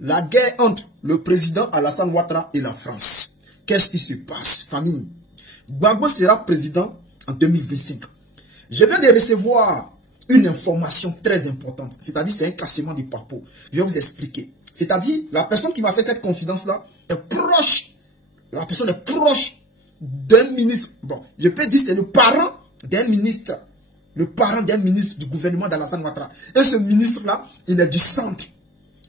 la guerre entre le président Alassane Ouattara et la France. Qu'est-ce qui se passe, famille? Gbagbo sera président en 2025. Je viens de recevoir une information très importante. C'est-à-dire, c'est un cassement du parcours. Je vais vous expliquer. C'est-à-dire, la personne qui m'a fait cette confidence-là est proche. La personne est proche d'un ministre. Bon, je peux dire c'est le parent d'un ministre. Le parent d'un ministre du gouvernement d'Alassane Ouattara. Et ce ministre-là, il est du centre.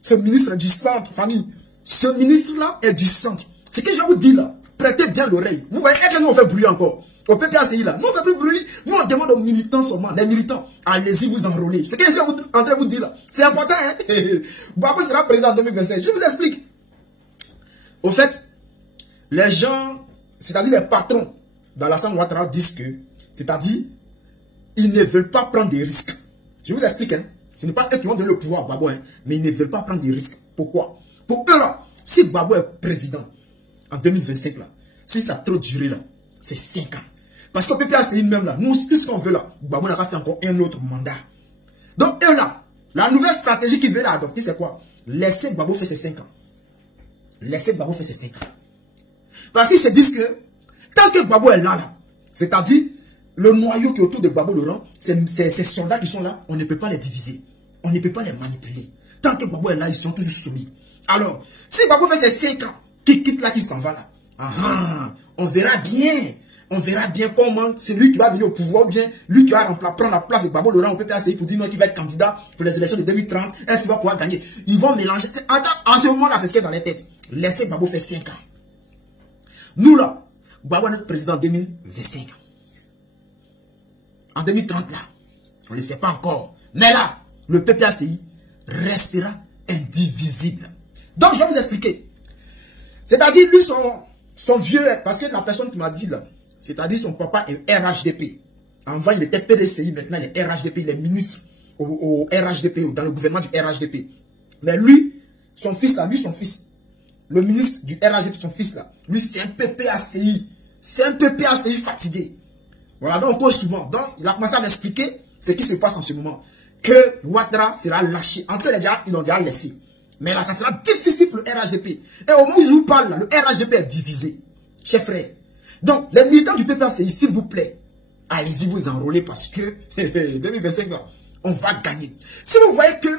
Ce ministre est du centre, famille. Ce ministre-là est du centre. Ce que je vous dis là, prêtez bien l'oreille. Vous voyez, et que nous on fait bruit encore. Au PPACI là, nous on fait plus bruit. Nous on demande aux militants seulement. Les militants, allez-y vous enrôler. Ce que je suis en train de vous dire là, c'est important. Hein? Gbagbo sera président en 2025. Je vous explique. Au fait, les gens, c'est-à-dire les patrons d'Alassane Ouattara disent que, c'est-à-dire, ils ne veulent pas prendre des risques. Je vous explique. Hein? Ce n'est pas eux qui vont donner le pouvoir à Gbagbo, hein? Mais ils ne veulent pas prendre des risques. Pourquoi? Pour eux là, si Gbagbo est président en 2025 là, si ça a trop duré là, c'est 5 ans. Parce qu'au PPACI même là, nous, tout ce qu'on veut là, Gbagbo n'a pas fait encore un autre mandat. Donc eux là, la nouvelle stratégie qu'ils veulent adopter, c'est quoi? Laissez Gbagbo faire ses 5 ans. Laissez Gbagbo faire ses 5 ans. Parce qu'ils se disent que, tant que Gbagbo est là, c'est-à-dire, le noyau qui est autour de Gbagbo Laurent, ces soldats qui sont là, on ne peut pas les diviser. On ne peut pas les manipuler. Tant que Gbagbo est là, ils sont toujours solides. Alors, si Gbagbo fait ses 5 ans, qui quitte là, qui s'en va là, on verra bien. On verra bien comment c'est lui qui va venir au pouvoir, ou bien lui qui va prendre la place de Gbagbo Laurent au PPACI pour dire non, qu'il va être candidat pour les élections de 2030. Est-ce qu'il va pouvoir gagner? Ils vont mélanger. En ce moment-là, c'est ce qui est dans les têtes. Laissez Gbagbo faire 5 ans. Nous là, Gbagbo est notre président en 2025. En 2030 là, on ne le sait pas encore. Mais là, le PPACI restera indivisible. Donc je vais vous expliquer. C'est-à-dire, lui, son vieux, parce que la personne qui m'a dit là, c'est-à-dire son papa est RHDP. Avant, il était PDCI, maintenant il est RHDP, il est ministre au RHDP, dans le gouvernement du RHDP. Mais lui, son fils là, le ministre du RHDP, son fils là, lui c'est un PPACI. C'est un PPACI fatigué. Voilà, donc on cause souvent. Donc, il a commencé à m'expliquer ce qui se passe en ce moment. Que Ouattara sera lâché. En tout cas, ils l'ont déjà laissé. Mais là, ça sera difficile pour le RHDP. Et au moment où je vous parle, là, le RHDP est divisé. Chers frères. Donc, les militants du PPACI, s'il vous plaît, allez-y vous enrôler parce que 2025, là, on va gagner. Si vous voyez que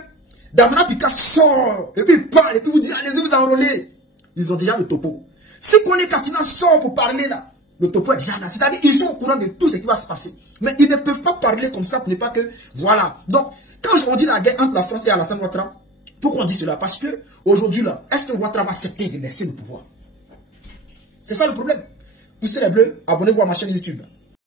Damana Pika sort, et puis il parle, et puis vous dit, allez-y vous enrôler, ils ont déjà le topo. Si Kone Katina sort pour parler là, le topo est déjà là. C'est-à-dire qu'ils sont au courant de tout ce qui va se passer. Mais ils ne peuvent pas parler comme ça pour ne pas que... Voilà. Donc, quand on dit la guerre entre la France et Alassane Ouattara, pourquoi on dit cela? Parce que, aujourd'hui là, est-ce que Ouattara va accepter de laisser le pouvoir? C'est ça le problème. Poussez les bleus, abonnez-vous à ma chaîne YouTube.